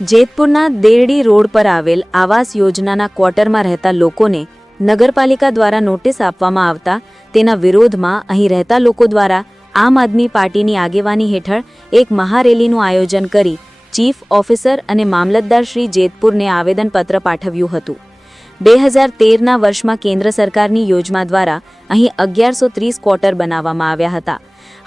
જેતપુરના Derdi road પર આવેલ આવાસ યોજનાના ક્વાર્ટરમાં રહેતા લોકોને નગરપાલિકા દ્વારા નોટિસ આપવામાં આવતા તેના વિરોધમાં અહીં રહેતા લોકો દ્વારા આમ આદમી પાર્ટીની આગેવાની હેઠળ એક મહારેલીનું આયોજન કરી ચીફ ઓફિસર અને મામલતદાર શ્રી જેતપુરને આવેદનપત્ર પાઠવ્યું હતું. બે હજાર તેરના વર્ષમાં કેન્દ્ર સરકારની યોજના દ્વારા અહીં અગિયારસો ત્રીસ ક્વાર્ટર બનાવવામાં આવ્યા હતા.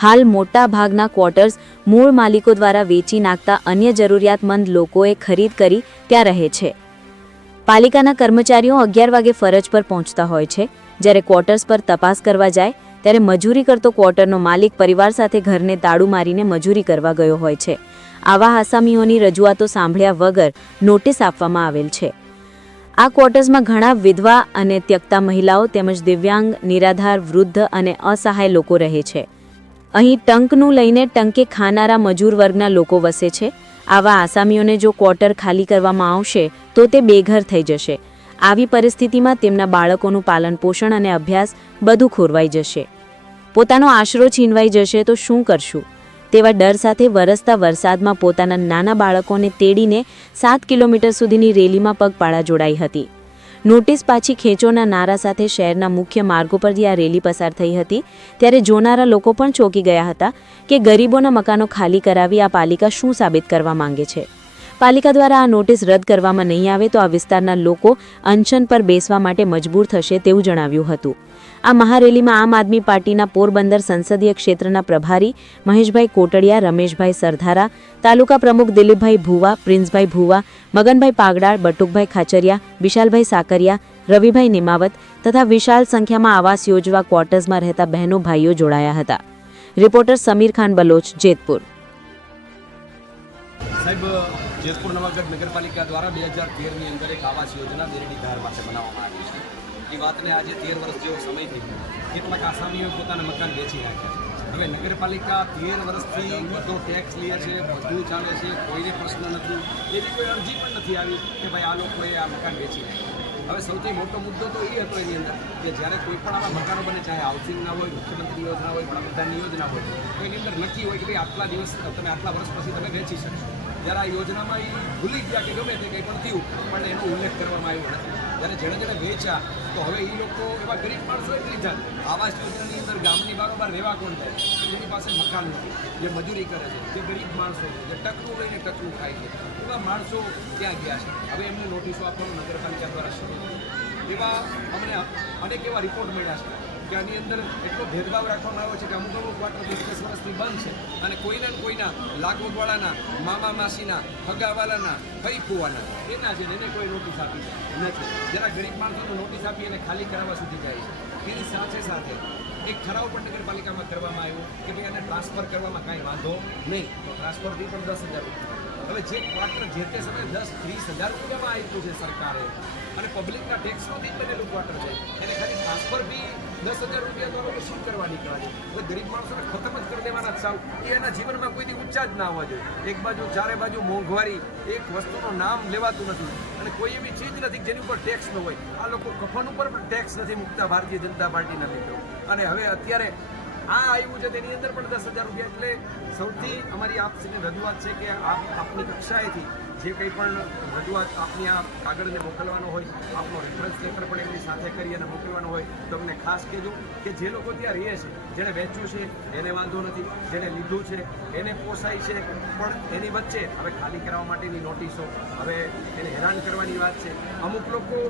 હાલ મોટા ભાગના ક્વાર્ટર્સ મૂળ માલિકો દ્વારા વેચી નાખતા અન્ય જરૂરિયાતમંદ લોકોએ ખરીદ કરી ત્યાં રહે છે. પાલિકાના કર્મચારીઓ અગિયાર વાગે ફરજ પર પહોંચતા હોય છે. જ્યારે ક્વાર્ટર્સ પર તપાસ કરવા જાય, ત્યારે મજૂરી કરતો ક્વાર્ટરનો માલિક પરિવાર સાથે ઘરને તાળું મારીને મજૂરી કરવા ગયો હોય છે. આવા આસામીઓની રજૂઆતો સાંભળ્યા વગર નોટિસ આપવામાં આવેલ છે. આ ક્વાર્ટર્સમાં ઘણા વિધવા અને ત્યક્તા મહિલાઓ તેમજ દિવ્યાંગ, નિરાધાર, વૃદ્ધ અને અસહાય લોકો રહે છે. અહીં ટંકનું લઈને ટંકે ખાનારા મજૂર વર્ગના લોકો વસે છે. આવા આસામીઓને જો ક્વાર્ટર ખાલી કરવામાં આવશે, તો તે બેઘર થઈ જશે. આવી પરિસ્થિતિમાં તેમના બાળકોનું પાલન પોષણ અને અભ્યાસ બધું ખોરવાઈ જશે. પોતાનો આશરો છીનવાઈ જશે તો શું કરશું? તેવા ડર સાથે વરસતા વરસાદમાં પોતાના નાના બાળકોને તેડીને સાત કિલોમીટર સુધીની રેલીમાં પગપાળા જોડાઈ હતી. નોટિસ પાછી ખેંચોના નારા સાથે શહેરના મુખ્ય માર્ગો પરથી આ રેલી પસાર થઈ હતી. ત્યારે જોનારા લોકો પણ ચોંકી ગયા હતા કે ગરીબોના મકાનો ખાલી કરાવી આ પાલિકા શું સાબિત કરવા માંગે છે. પાલિકા દ્વારા આ નોટિસ રદ કરવામાં નહીં આવે તો આ વિસ્તારના લોકો અનશન પર બેસવા માટે મજબૂર થશે તેવું જણાવ્યું હતું. આ મહારેલીમાં આમ આદમી પાર્ટીના પોરબંદર સંસદીય ક્ષેત્રના પ્રભારી મહેશભાઈ કોટડિયા, રમેશભાઈ સરધારા, તાલુકા પ્રમુખ દિલીપભાઈ ભુવા, પ્રિન્સભાઈ ભુવા, મગનભાઈ પાગડાળ, બટુકભાઈ ખાચરિયા, વિશાલભાઈ સાકરિયા, રવિભાઈ નિમાવત તથા વિશાળ સંખ્યામાં આવાસ યોજવા ક્વાર્ટર્સમાં રહેતા બહેનો ભાઈઓ જોડાયા હતા. રિપોર્ટર સમીર ખાન બલોચ, જેતપુર. સાહેબ, જેતપુર નવાગઢ નગરપાલિકા દ્વારા બે હજાર તેરની અંદર એક આવાસ યોજના દેરડી ધાર માટે બનાવવામાં આવી છે. એ વાતને આજે તેર વર્ષ જેવો સમય ગયો. કેટલાક આસામીઓ પોતાના મકાન વેચી નાખ્યા હવે નગરપાલિકા તેર વર્ષથી બધો ટેક્સ લે છે, બધું ચાલે છે, કોઈને પ્રશ્ન નથી. એવી કોઈ અરજી પણ નથી આવી કે ભાઈ આ લોકોએ આ મકાન વેચી નાખ્યા હવે સૌથી મોટો મુદ્દો તો એ હતો એની અંદર કે જ્યારે કોઈ પણ આવા મકાનો બને, ચાહે હાઉસિંગના હોય, મુખ્યમંત્રી યોજના હોય વડાપ્રધાનની યોજના હોય, તો એની અંદર નક્કી હોય કે ભાઈ આટલા દિવસ તમે આટલા વર્ષ પછી તમે વેચી શકશો. જ્યારે આ યોજનામાં એ ભૂલી ગયા કે ગમે તે કંઈ પણ થયું, પણ એનો ઉલ્લેખ કરવામાં આવ્યો નથી. જ્યારે જેણે જેણે વેચ્યા, તો હવે એ લોકો એવા ગરીબ માણસો જ લીધા આવાસ યોજનાની અંદર ગામની બારોબાર રહેવા કોણ થાય એની પાસે મકાન નથી. જે મજૂરી કરે છે, જે ગરીબ માણસો જે ટકરું લઈને ટકરું ખાય છે, એવા માણસો ત્યાં ગયા છે? હવે એમને નોટિસો આપવાનું નગરપાલિકા દ્વારા શરૂ એવા અમને અનેક એવા રિપોર્ટ મળ્યા છે. કે આની અંદર એટલો ભેદભાવ રાખવામાં આવ્યો છે કે અમુક અમુક ક્વાર્ટર દસ દસ વર્ષથી બંધ છે. અને કોઈના કોઈના લાગવગવાળાના, મામા માસીના, હગાવાલાના ફઈ ફૂવાના એના છે એને કોઈ નોટિસ આપી નથી. જરા ગરીબ માણસોને નોટિસ આપી અને ખાલી કરાવવા સુધી જાય છે. એની સાથે સાથે એક ઠરાવ પણ નગરપાલિકામાં કરવામાં આવ્યો કે ભાઈ આને ટ્રાન્સફર કરવામાં કાંઈ વાંધો નહીં. તો ટ્રાન્સફર ફી પણ દસ હજાર રૂપિયા. હવે જે ક્વાર્ટર જે તે સમયે દસ, ત્રીસ હજાર રૂપિયામાં આપ્યું છે સરકારે અને પબ્લિકના ટેક્સમાંથી જ બનેલું ક્વાર્ટર છે. એને ટ્રાન્સફર બી દસ હજાર રૂપિયા તો લોકો શું કરવા નીકળ્યા છે હવે ગરીબ માણસોને ખતમ જ કરી દેવાના જ એ એના જીવનમાં કોઈથી ઊંચા જ ના હોવા જોઈએ. એક બાજુ ચારે બાજુ મોંઘવારી, એક વસ્તુનું નામ લેવાતું નથી. અને કોઈ એવી ચીજ નથી જેની ઉપર ટેક્સ ન હોય. આ લોકો કફન ઉપર પણ ટેક્સ નથી મૂકતા, ભારતીય જનતા પાર્ટીના મિત્રો. અને હવે અત્યારે આ આવ્યું છે તેની અંદર પણ દસ હજાર રૂપિયા. એટલે સૌથી અમારી આપસીની રજૂઆત છે કે આપ આપની કક્ષાએથી જે કંઈ પણ રજૂઆત આપની આ કાગળને મોકલવાનો હોય, આપનો રેફરન્સ લેટર પણ એમની સાથે કરી અને મોકલવાનો હોય, તો અમને ખાસ કહેજો કે જે લોકો ત્યાં રહે છે, જેણે વેચ્યું છે, એને વાંધો નથી, જેણે લીધું છે, એને પોસાય છે, પણ એની વચ્ચે હવે ખાલી કરાવવા માટેની નોટિસો હવે એને હેરાન કરવાની વાત છે. અમુક લોકો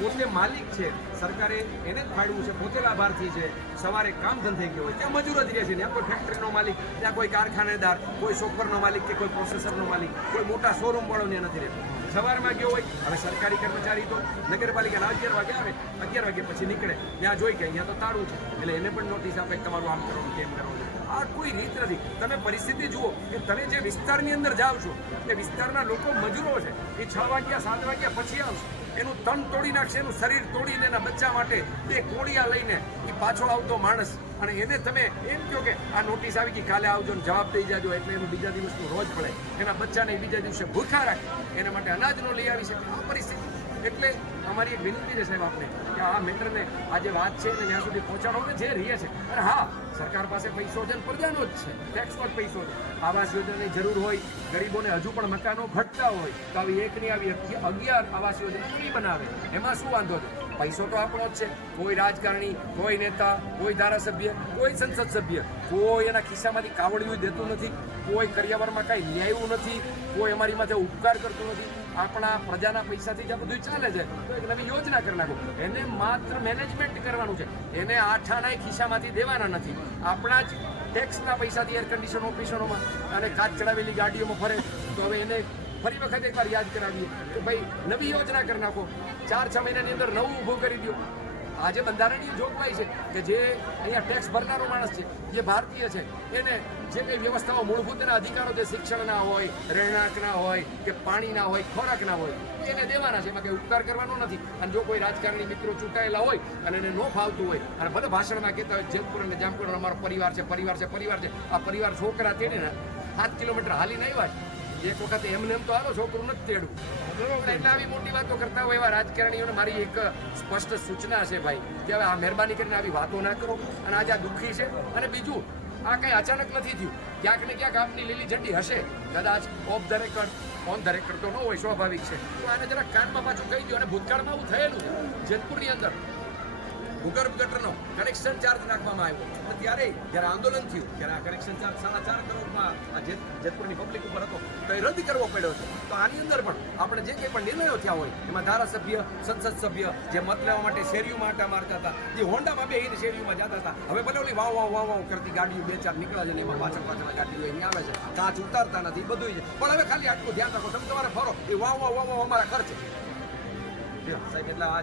પોતે માલિક છે સરકારે એને જ ફાળવું છે. પોતે લાભાર્થી છે. સવારે કામ ધંધે ગયો હોય, ત્યાં મજૂર જ રહે છે. ત્યાં કોઈ ફેક્ટરીનો માલિક, ત્યાં કોઈ કારખાનેદાર, કોઈ સોફરનો માલિક કે કોઈ પ્રોસેસરનો માલિક, કોઈ મોટા શોરૂમ વાળો ત્યાં નથી રહેતો. સવારમાં ગયો હોય, હવે સરકારી કર્મચારી તો નગરપાલિકાના અગિયાર વાગે આવે. અગિયાર વાગે પછી નીકળે. ત્યાં જોઈ કે અહીંયા તો તાળું છે. એટલે એને પણ નોટિસ આપે તમારું આમ કરવાનું કેમ કરવાનું. આ કોઈ રીત નથી. તમે પરિસ્થિતિ જુઓ કે તમે જે વિસ્તારની અંદર જાઓ છો, એ વિસ્તારના લોકો મજૂરો છે. એ છ વાગ્યા, સાત વાગ્યા પછી આવશે. એનું તન તોડી નાખશે, એનું શરીર તોડીને એના બચ્ચા માટે બે કોળિયા લઈને એ પાછો આવતો માણસ. અને એને તમે એમ કહો કે આ નોટિસ આવી ગઈ કાલે આવજો ને જવાબ દઈ જાજો, એટલે એનું બીજા દિવસનું રોજ પડે એના બચ્ચાને બીજા દિવસે ભૂખા રાખે. એના માટે અનાજ ન લઈ આવી શકે. આ પરિસ્થિતિ એટલે અમારી એક વિનંતી છે સાહેબ આપને કે આ મેટરને આ જે વાત છે ને ત્યાં સુધી પહોંચાડો. જે રહે છે અને હા, સરકાર પાસે પૈસો છે પ્રજાનો જ છે. ટેક્સનો જ પૈસો છે. આવાસ યોજનાની જરૂર હોય, ગરીબોને હજુ પણ મકાનો ઘટતા હોય, તો આવી એકની આવી અગિ- અગિયાર આવાસ યોજના નહીં બનાવે. એમાં શું વાંધો છે? પૈસો તો આપણો જ છે. કોઈ રાજકારણી, કોઈ નેતા, કોઈ ધારાસભ્ય, કોઈ સંસદ સભ્ય, કોઈ એના ખિસ્સામાંથી કાવડિયું દેતું નથી, કોઈ કરિયાવરમાં કાંઈ ન્યાયું નથી, કોઈ અમારી માથે ઉપકાર કરતું નથી. આપણા પ્રજાના પૈસાથી જ આ બધું ચાલે છે. તો એક નવી યોજના કરી નાખો. એને માત્ર મેનેજમેન્ટ કરવાનું છે. એને આઠાના ખિસ્સામાંથી દેવાના નથી. આપણા જ ટેક્સના પૈસાથી એર કન્ડિશન ઓફિસરોમાં અને કાચ ચડાવેલી ગાડીઓમાં ફરે, તો હવે એને ફરી વખત એકવાર યાદ કરાવીએ કે ભાઈ નવી યોજના કરી નાખો. ચાર, છ મહિનાની અંદર નવું ઊભું કરી દો. આજે બંધારણીય જોગવાઈ છે કે જે અહીંયા ટેક્સ ભરનારો માણસ છે, જે ભારતીય છે, એને જે કંઈ વ્યવસ્થાઓ મૂળભૂતના અધિકારો જે શિક્ષણના હોય, રહેણાંકના હોય, કે પાણીના હોય, ખોરાકના હોય, એને દેવાના છે. એમાં કંઈ ઉપકાર કરવાનો નથી. અને જો કોઈ રાજકારણી મિત્રો ચૂંટાયેલા હોય અને એને ન ફાવતું હોય, અને ભલે ભાષણમાં કહેતા હોય, જેતપુર અને જામપુર અમારો પરિવાર છે પરિવાર છે પરિવાર છે. આ પરિવાર છોકરા તેડીને સાત કિલોમીટર હાલીને આવ્યા એક વખત એમને એમ તો આનો છોકરું નથી તેડું બરોબર. એટલે આવી મોટી વાતો કરતા હોય એવા રાજકારણીઓને મારી એક સ્પષ્ટ સૂચના છે ભાઈ કે હવે આ મહેરબાની કરીને આવી વાતો ના કરો અને આજે આ દુઃખી છે. અને બીજું આ કંઈ અચાનક નથી થયું. ક્યાંક ને ક્યાંક આપની લીલી ઝંડી હશે. કદાચ off the record on the record તો ન હોય સ્વાભાવિક છે. તો આને જરા કાનમાં પાછું કહી દો અને ભૂતકાળમાં આવું થયેલું જેતપુરની અંદર ભૂગર્ભ ગટરનો કનેક્શન ચાર્જ નાખવામાં આવ્યો. તો ત્યારે જ્યારે આંદોલન થયું, ત્યારે આ કનેક્શન ચાર્જ સાડા ચાર કરોડમાં આ જેતપુરની પબ્લિક ઉપર હતો, તો એ રદ કરવો પડ્યો છે તો આની અંદર પણ આપણે જે કંઈ પણ નિર્ણયો થયા હોય, એમાં ધારાસભ્ય, સંસદ સભ્ય જે મત લેવા માટે શેરીઓમાં આટા મારતા હતા એ હોન્ડામાં બેહીને શેરીઓમાં જતા હતા, હવે ભલે ઓલી વાવ વાવ વાવ કરતી ગાડીઓ બે ચાર નીકળે છે ને એમાં પાછળ પાછળ ગાડીઓ એની આવે છે. કાચ ઉતારતા નથી બધું છે. પણ હવે ખાલી આટલું ધ્યાન રાખો, તમે તમારે ફરો. એ વાવ વાવ વાવ અમારા ખર્ચ સાહેબ, એટલે આ